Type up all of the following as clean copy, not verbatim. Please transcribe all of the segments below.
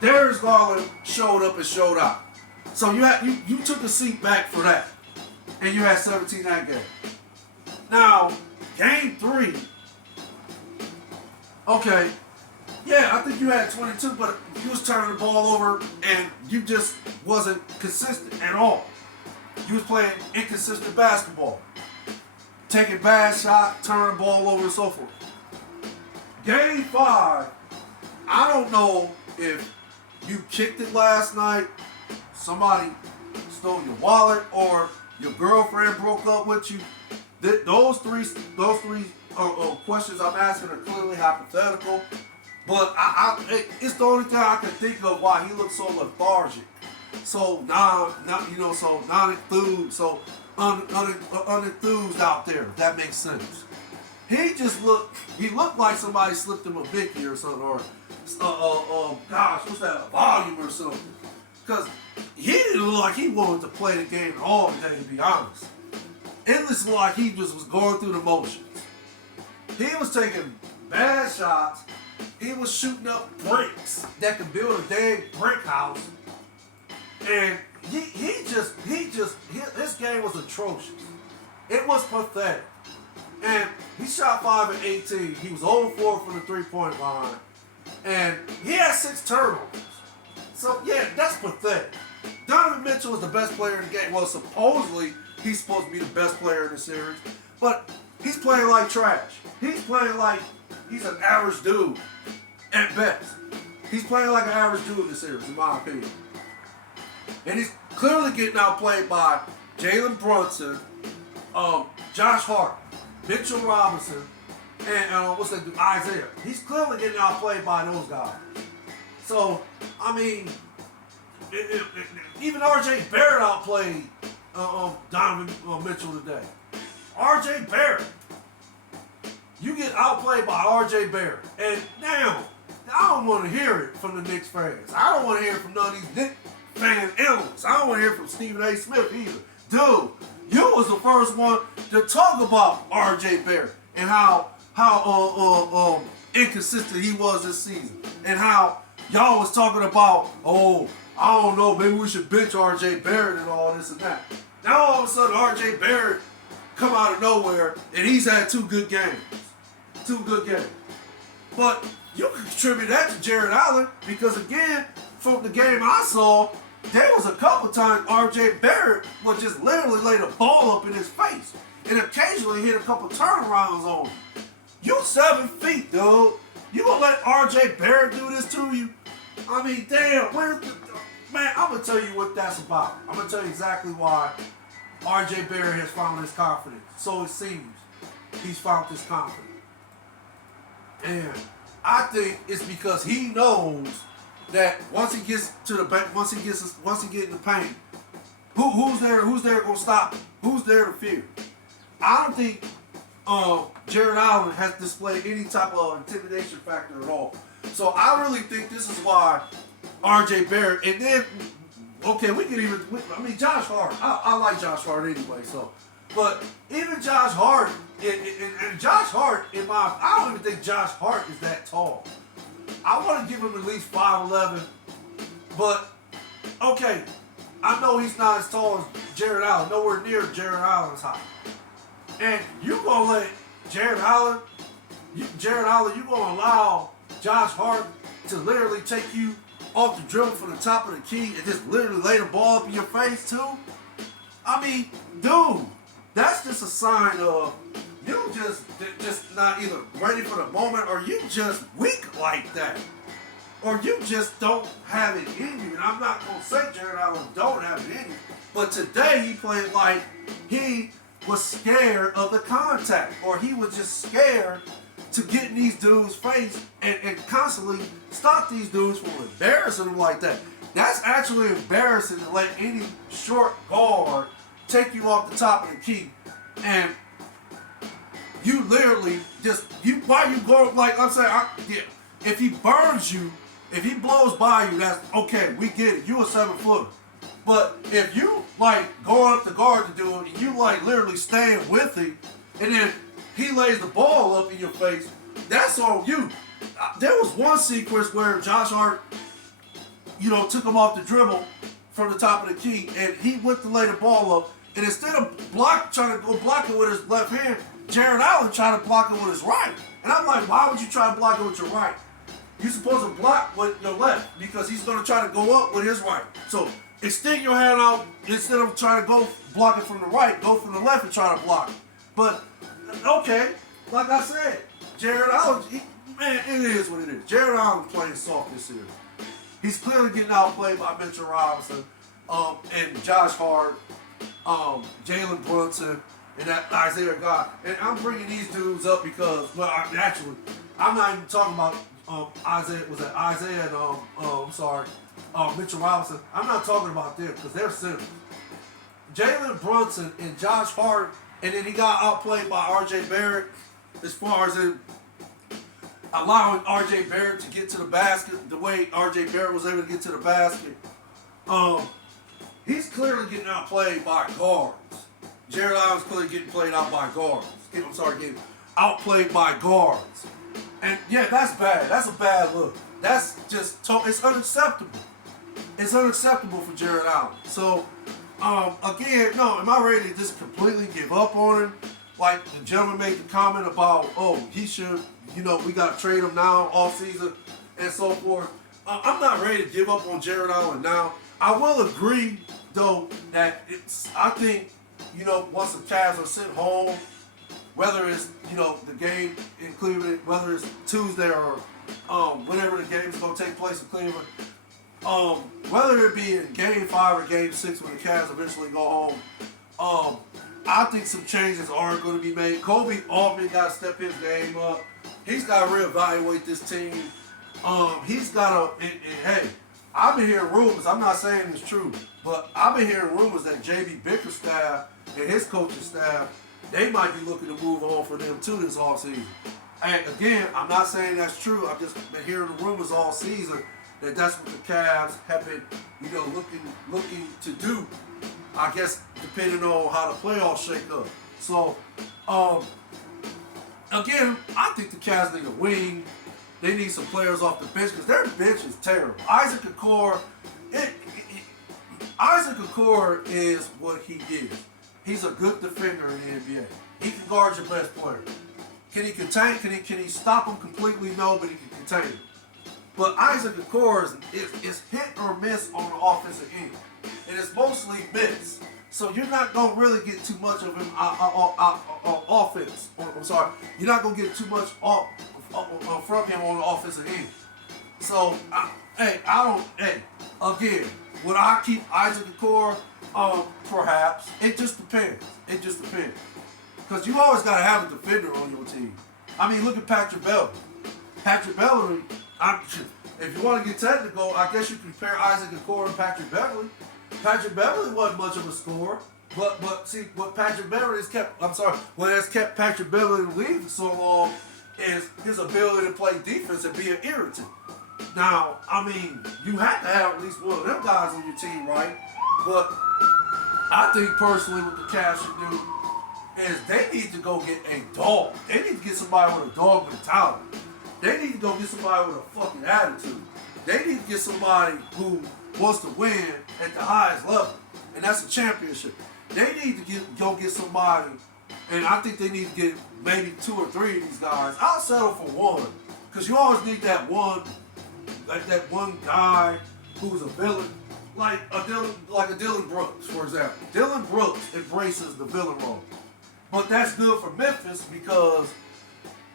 Darius Garland showed up and showed out. So you took a seat back for that. And you had 17 that game. Now, game 3, okay, yeah, I think you had 22, but you was turning the ball over and you just wasn't consistent at all. You was playing inconsistent basketball. Taking bad shots, turning the ball over and so forth. Game 5, I don't know if you kicked it last night, somebody stole your wallet, or your girlfriend broke up with you. Those three questions I'm asking are clearly hypothetical, but it's the only thing I can think of why he looks so lethargic, so non-enthused, so unenthused out there. If that makes sense. He looked like somebody slipped him a Vicky or something, or gosh, what's that, volume or something? Because he didn't look like he wanted to play the game at all today, to be honest. It looked like he just was going through the motions. He was taking bad shots. He was shooting up bricks that could build a dang brick house. And his game was atrocious. It was pathetic. And he shot 5 of 18. He was 0 4 from the three-point line. And he had 6 turnovers. So, yeah, that's pathetic. Donovan Mitchell is the best player in the game. Well, supposedly, he's supposed to be the best player in the series. But he's playing like trash. He's playing like he's an average dude at best. He's playing like an average dude in the series, in my opinion. And he's clearly getting outplayed by Jalen Brunson, Josh Hart, Mitchell Robinson, and what's that dude, Isaiah. He's clearly getting outplayed by those guys. So, I mean, even R.J. Barrett outplayed Donovan Mitchell today. R.J. Barrett. You get outplayed by R.J. Barrett. And now, I don't want to hear it from the Knicks fans. I don't want to hear it from none of these Knicks fan analysts. I don't want to hear it from Stephen A. Smith either. Dude, you was the first one to talk about R.J. Barrett and how inconsistent he was this season. And how y'all was talking about, I don't know, maybe we should bench R.J. Barrett and all this and that. Now all of a sudden R.J. Barrett come out of nowhere and he's had 2 good games. 2 good games. But you can contribute that to Jarrett Allen because again, from the game I saw, there was a couple times R.J. Barrett would just literally lay the ball up in his face and occasionally hit a couple turnarounds on him. You 7 feet, dude. You gonna let R.J. Barrett do this to you? I mean, damn, man, I'm gonna tell you what that's about. I'm gonna tell you exactly why R.J. Barrett has found his confidence. So it seems he's found his confidence. And I think it's because he knows that once he gets to the back, once he get in the paint, who's there gonna stop him? Who's there to fear? I don't think Jarrett Allen has displayed any type of intimidation factor at all. So I really think this is why R.J. Barrett, and then, okay, we can even, Josh Hart. I like Josh Hart anyway, so. But even Josh Hart, and Josh Hart, I don't even think Josh Hart is that tall. I want to give him at least 5'11", but, okay, I know he's not as tall as Jarrett Allen, nowhere near Jarrett Allen's height. And you gonna let Jarrett Allen, you gonna allow Josh Hart to literally take you off the dribble from the top of the key and just literally lay the ball up in your face too? I mean, dude, that's just a sign of you just not either ready for the moment or you just weak like that. Or you just don't have it in you. And I'm not gonna say Jarrett Allen don't have it in you, but today he played like he was scared of the contact, or he was just scared to get in these dudes' face and constantly stop these dudes from embarrassing them like that. That's actually embarrassing to let any short guard take you off the top of the key, and you literally while you go, like I'm saying, if he burns you, if he blows by you, that's okay, we get it, you a 7-footer. But if you like going up the guard to do it, and you like literally staying with him, and then he lays the ball up in your face, that's on you. There was one sequence where Josh Hart took him off the dribble from the top of the key, and he went to lay the ball up. And instead of trying to go block it with his left hand, Jarrett Allen tried to block it with his right. And I'm like, why would you try to block it with your right? You're supposed to block with your left because he's going to try to go up with his right. So extend your hand out instead of trying to go block it from the right, go from the left and try to block it. But, okay, like I said, Jarrett Allen, man, it is what it is. Jarrett Allen playing soft this year. He's clearly getting outplayed by Mitchell Robinson and Josh Hart, Jalen Brunson, and that Isaiah God. And I'm bringing these dudes up because, well, actually, I'm not even talking about Isaiah and Mitchell Robinson. I'm not talking about them because they're centers. Jalen Brunson and Josh Hart, and then he got outplayed by R.J. Barrett as far as allowing R.J. Barrett to get to the basket the way R.J. Barrett was able to get to the basket. He's clearly getting outplayed by guards. Jarrett Allen's clearly getting played out by guards. Getting outplayed by guards. And yeah, that's bad. That's a bad look. That's just, it's unacceptable. It's unacceptable for Jarrett Allen. So, again, no, am I ready to just completely give up on him? Like the gentleman made the comment about, he should, we got to trade him now, off season, and so forth. I'm not ready to give up on Jarrett Allen now. I will agree, though, that I think, once the Cavs are sent home, whether it's, the game in Cleveland, whether it's Tuesday or whenever the game is going to take place in Cleveland, whether it be in Game 5 or Game 6 when the Cavs eventually go home, I think some changes are going to be made. Kobe Altman got to step his game up. He's got to reevaluate this team. He's got to, hey, I've been hearing rumors, I'm not saying it's true, but I've been hearing rumors that J.B. Bickerstaff and his coaching staff, they might be looking to move on for them too this offseason. And again, I'm not saying that's true. I've just been hearing the rumors all season that that's what the Cavs have been, looking to do. I guess depending on how the playoffs shake up. So, again, I think the Cavs need a wing. They need some players off the bench because their bench is terrible. Isaac Okoro is what he is. He's a good defender in the NBA. He can guard your best player. Can he contain? Can he stop him completely? No, but he can contain him. But Isaac Okoro is hit or miss on the offensive end. And it's mostly miss. So you're not going to really get too much of him offense. You're not going to get too much from him on the offensive end. So, again, would I keep Isaac Okoro? Perhaps. It just depends. Because you always got to have a defender on your team. I mean, look at Patrick Beverley. Patrick Beverley, if you want to get technical, I guess you compare Isaac Okoro and Patrick Beverley. Patrick Beverley wasn't much of a scorer, but see, what has kept Patrick Beverley in the league for so long is his ability to play defense and be an irritant. Now, I mean, you have to have at least one of them guys on your team, right? But I think personally what the Cavs should do is they need to go get a dog. They need to get somebody with a dog mentality. They need to go get somebody with a fucking attitude. They need to get somebody who wants to win at the highest level, and that's a championship. They need to go get somebody, and I think they need to get maybe 2 or 3 of these guys. I'll settle for one, because you always need that one guy who's a villain, like a Dylan Brooks, for example. Dylan Brooks embraces the villain role, but that's good for Memphis because.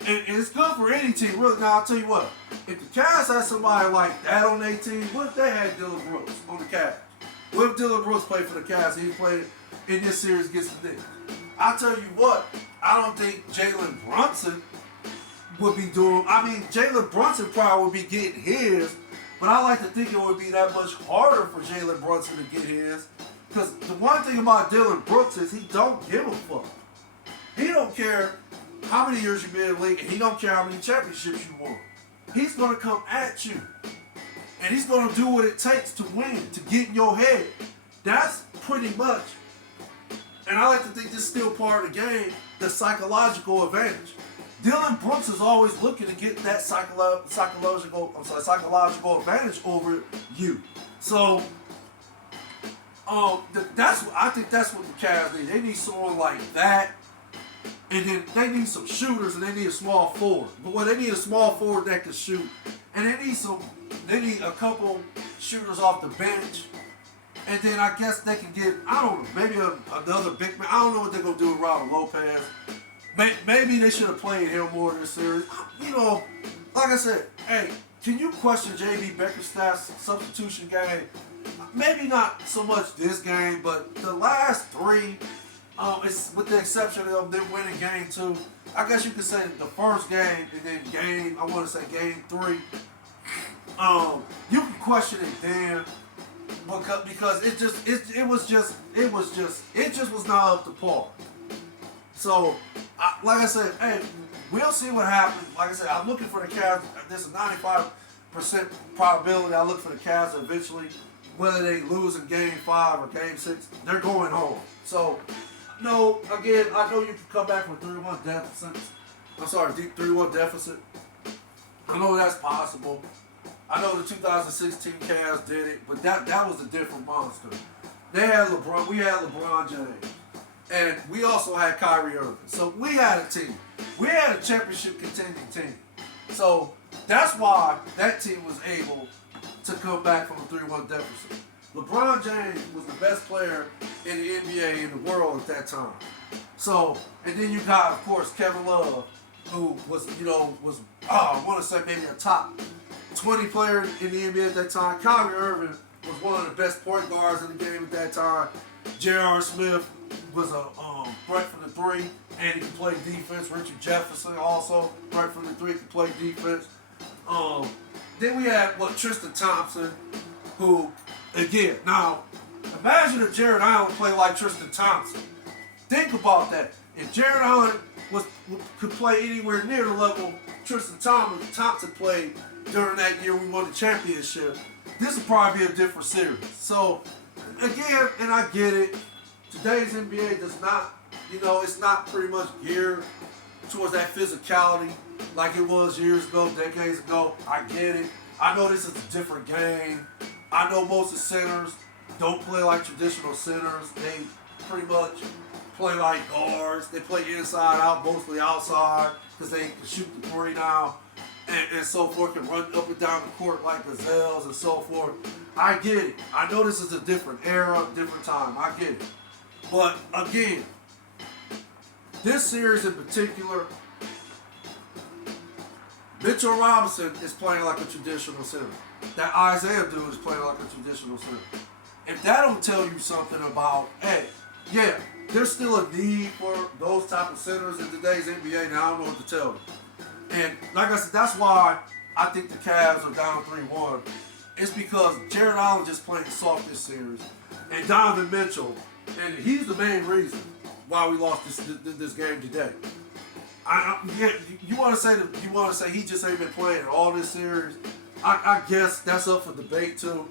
And it's good for any team, really. Now, I'll tell you what. If the Cavs had somebody like that on their team, what if they had Dylan Brooks on the Cavs? What if Dylan Brooks played for the Cavs and he played in this series against the Knicks? I'll tell you what. I don't think Jalen Brunson would be doing. I mean, Jalen Brunson probably would be getting his, but I like to think it would be that much harder for Jalen Brunson to get his. Because the one thing about Dylan Brooks is he don't give a fuck. He don't care how many years you've been in the league, and he don't care how many championships you won. He's going to come at you. And he's going to do what it takes to win, to get in your head. That's pretty much, and I like to think this is still part of the game, the psychological advantage. Dylan Brooks is always looking to get that psychological advantage over you. So, I think that's what the Cavs need. They need someone like that, and then they need some shooters, and they need a small forward. But they need a small forward that can shoot, and they need a couple shooters off the bench, and then I guess they can get, I don't know, maybe another big man. I don't know what they're gonna do with Robert Lopez. Maybe they should have played him more in this series. You know, like I said, hey, can you question J.B. Bickerstaff's substitution game? Maybe not so much this game, but the last three, it's with the exception of them winning game 2. I guess you could say the first game and then game 3. You can question it then because it just was not up to par. So, like I said, hey, we'll see what happens. Like I said, I'm looking for the Cavs. There's a 95% probability I look for the Cavs eventually, whether they lose in game 5 or game 6, they're going home. So, no, again, I know you can come back from 3-1 deficit. 3-1 deficit. I know that's possible. I know the 2016 Cavs did it, but that was a different monster. They had LeBron. We had LeBron James. And we also had Kyrie Irving. So we had a team. We had a championship contending team. So that's why that team was able to come back from a 3-1 deficit. LeBron James was the best player in the NBA in the world at that time. So, and then you got, of course, Kevin Love, who was, I want to say maybe a top 20 player in the NBA at that time. Kyrie Irving was one of the best point guards in the game at that time. J.R. Smith was a threat from the 3, and he could play defense. Richard Jefferson also threat from the 3, could play defense. Then we had Tristan Thompson, who, again, now imagine if Jarrett Allen played like Tristan Thompson. Think about that. If Jarrett Allen could play anywhere near the level Tristan Thompson played during that year we won the championship, this would probably be a different series. So, again, and I get it, today's NBA does not, it's not pretty much geared towards that physicality like it was years ago, decades ago. I get it. I know this is a different game. I know most of the centers don't play like traditional centers. They pretty much play like guards. They play inside out, mostly outside, because they can shoot the 3 now and so forth, can run up and down the court like gazelles and so forth. I get it. I know this is a different era, different time. I get it. But again, this series in particular, Mitchell Robinson is playing like a traditional center. That Isaiah dude is playing like a traditional center. If that don't tell you something about, hey, yeah, there's still a need for those type of centers in today's NBA, and I don't know what to tell you. And like I said, that's why I think the Cavs are down 3-1. It's because Jarrett Allen just playing soft this series, and Donovan Mitchell, and he's the main reason why we lost this game today. You want to say he just ain't been playing all this series? I guess that's up for debate too.